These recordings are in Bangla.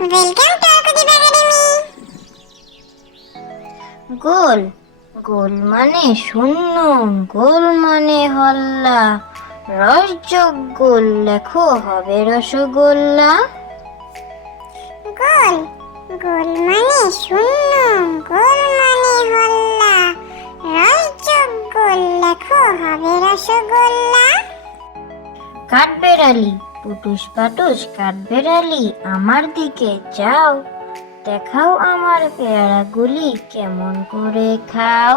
Welcome to Akudeep academy. গোল গোল মানে শূন্য, গোল মানে হল্লা, রসযোগ গোল লেখো হবে রসগোল্লা। গোল গোল মানে শূন্য, গোল মানে হল্লা, রসযোগ গোল লেখো হবে রসগোল্লা। কাঠবেড়ালি পুটুস পাটুস কাঠবেড়ালি আমার দিকে যাও, দেখাও আমার পেয়ারাগুলি কেমন করে খাও।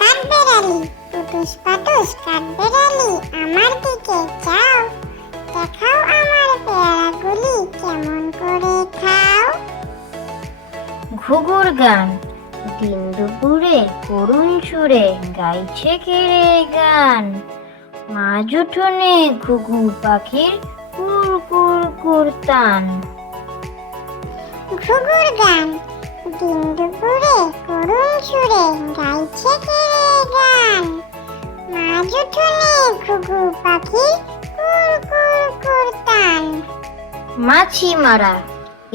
কাঠবেড়ালি পুটুস পাটুস কাঠবেড়ালি আমার দিকে যাও, দেখাও আমার পেয়ারাগুলি কেমন করে খাও। ঘুঘুর গান দিন দুপুরে করুণ সুরে গাইছে কেড়ে গান, মাঝ উঠোনে ঘুঘু পাখির কুর কুর কুর টান। ঘুঘুর গান দিন দুপুরে করুণ সুরে গাইছে কেড়ে গান, মাঝ উঠোনে ঘুঘু পাখি কুর কুর কুর টান। মাছি মারা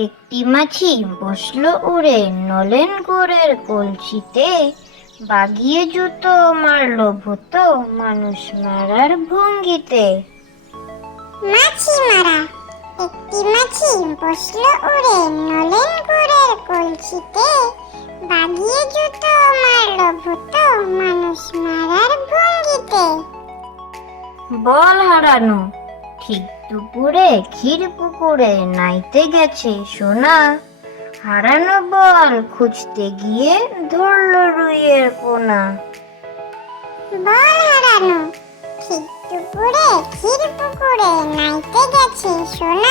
একটি মাছি বসলো উড়ে নলেন গুড়ের কলসিতে, বাগিয়ে জুতো মারলো ভূত মানুষ মারার ভঙ্গিতে। মাছি মারা একটি মাছি বসলো উড়ে নলেন গুড়ের কলসিতে, বাগিয়ে জুতো মারলো ভূত মানুষ মারার ভঙ্গিতে। বল হারানো ঠিক দুপুরে ক্ষীর পুকুরে নাইতে গেছে সোনা, হারানো বল খুঁজতে গিয়ে ধরলো রুইয়ের পোনা। বল হারানো ঠিক দুপুরে ক্ষীর পুকুরে নাইতে গেছে সোনা,